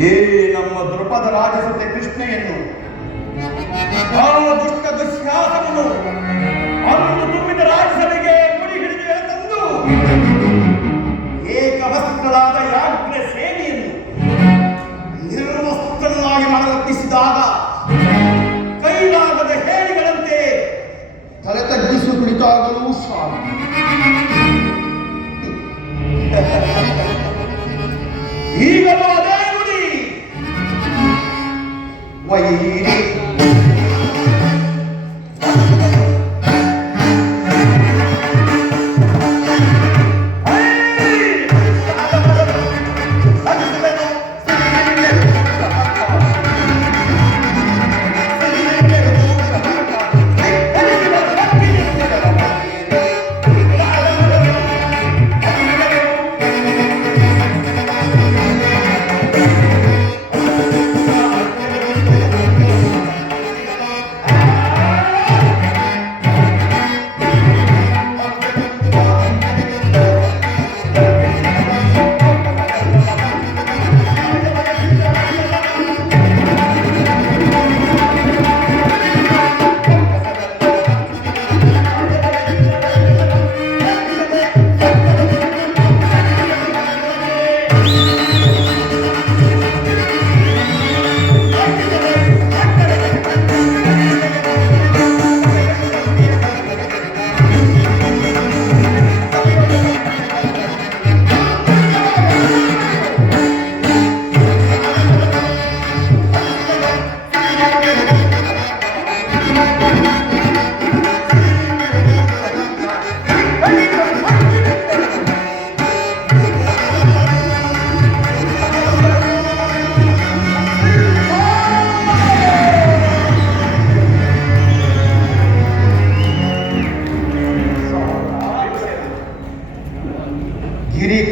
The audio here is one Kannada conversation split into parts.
ಏ ನಮ್ಮ ದೃಪದ ರಾಜಸತೆ ಕೃಷ್ಣೆಯನ್ನು ಆ ದುಷ್ಟ ದುಶ್ಯಾಸನನು ಅಂದು ತುಂಬಿದ ರಾಜಸಭೆಗೆ ಮುಡಿ ಹಿಡಿದು ತಂದು ಏಕವಸ್ತ್ರಳಾದ ಯಾಜ್ಞ ಸೇನೆಯನ್ನು ನಿರ್ವಸ್ತ್ರನಾಗಿ ಮಾಡಲಪ್ಪಿಸಿದಾಗ ಕೈಲಾಗದ ಹೇಳಿಗಳಂತೆ ತಲೆ ತಗ್ಗಿಸಿ ಕುಳಿತಾಗಲೂ ಸ್ವಾಮಿ ಈಗಲೂ ಅದೇ ನುಡಿ ವೈರಿ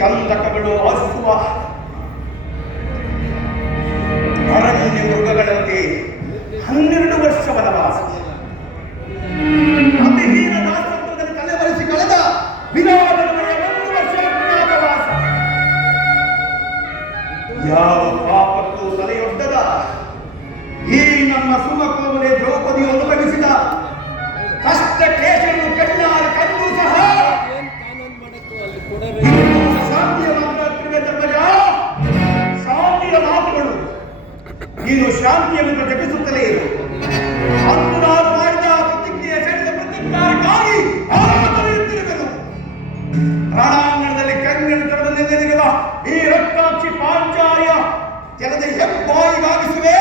ಕಂದಕಗಳು ಹಸುವ ಅರಣ್ಯ ಮೃಗಗಳಂತೆ 12 ವರ್ಷ ವನವಾಸ ಅತಿಹೀನ ದಾಸತ್ವದಲ್ಲಿ ತಲೆವರಿಸಿ ಕಳೆದ ವಿರಾಟನಮಯ 1 ವರ್ಷ ಅಜ್ಞಾತವಾಸ ಯಾವ ಪಾಪಕ್ಕೂ ತಲೆಯೊಡ್ಡದ ಈ ನಮ್ಮ ಸುಮಕೋಮಲೆ ದ್ರೌಪದಿಯು ಅನುಭವಿಸಿದ ಕಷ್ಟ ಕ್ಲೇಶವನ್ನು ಕಣ್ಣಾರ ಕಂಡು ಸಹ ಶಾಂತಿಯ ಮಾತುಗಳು ನೀನು ಶಾಂತಿಯನ್ನು ಜಪಿಸುತ್ತಲೇ ಇರು. ಅಂದು ನಾನು ಮಾಡಿದ ಪ್ರತಿಜ್ಞೆಯ ಸೆಳೆದ ಪ್ರತಿಜ್ಞಾನಕ್ಕಾಗಿ ಆತರಿಯುತ್ತಿರುವೆನು. ರಣಾಂಗಣದಲ್ಲಿ ಕಣ್ಣಿನ ತರದಲ್ಲಿರುವ ಈ ರಕ್ತಾಕ್ಷಿ ಪಾಂಚಾರ್ಯ ತೆರೆದ ಹೆಬ್ಬಾಯಿಗಾಗಿಸುವೆ.